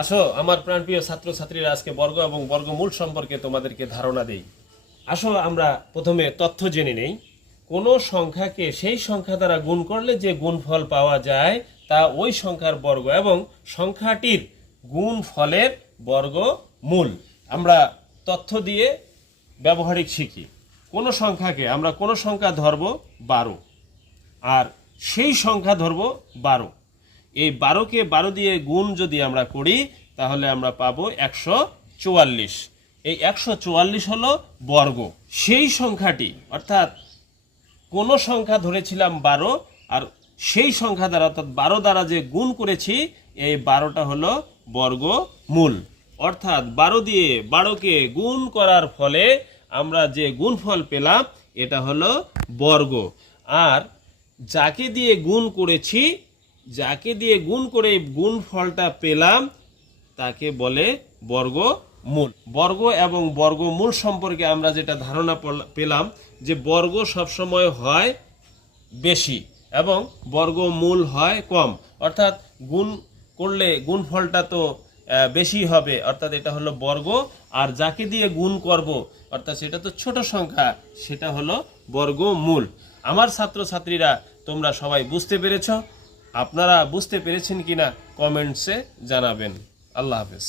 আসো আমার প্রাণপ্রিয় ছাত্রছাত্রীরা, আজকে বর্গ এবং বর্গমূল সম্পর্কে তোমাদেরকে ধারণা দেই। আসো আমরা প্রথমে তথ্য জেনে নেই। কোনো সংখ্যাকে সেই সংখ্যা দ্বারা গুণ করলে যে গুণফল পাওয়া যায় তা ওই সংখ্যার বর্গ এবং সংখ্যাটির গুণফলের বর্গমূল। আমরা তথ্য দিয়ে ব্যবহারিক শিখি। কোনো সংখ্যাকে আমরা কোনো সংখ্যা ধরব 12, আর সেই সংখ্যা ধরব 12। এই 12কে 12 দিয়ে গুণ যদি আমরা করি তাহলে আমরা পাবো 144। এই 144 হলো বর্গ। সেই সংখ্যাটি অর্থাৎ কোন সংখ্যা ধরেছিলাম 12, আর সেই সংখ্যা দ্বারা অর্থাৎ 12 দ্বারা যে গুণ করেছি এই 12টা হলো বর্গমূল। অর্থাৎ 12 দিয়ে 12কে গুণ করার ফলে আমরা যে গুণফল পেলাম এটা হলো বর্গ। আর যাকে দিয়ে গুণ করেছি, যাকে দিয়ে গুণ করে গুণফলটা পেলাম তাকে বলে বর্গমূল। বর্গ এবং বর্গমূল সম্পর্কে আমরা যেটা ধারণা পেলাম যে বর্গ সবসময় হয় বেশি এবং বর্গমূল হয় কম। অর্থাৎ গুণ করলে গুণফলটা তো বেশি হবে, অর্থাৎ এটা হলো বর্গ। আর যাকে দিয়ে গুণ করব অর্থাৎ সেটা তো ছোট সংখ্যা, সেটা হলো বর্গমূল। আমার ছাত্রছাত্রীরা, তোমরা সবাই বুঝতে পেরেছ? আপনারা বুঝতে পেরেছেন কিনা কমেন্টসে জানাবেন। আল্লাহ হাফেজ।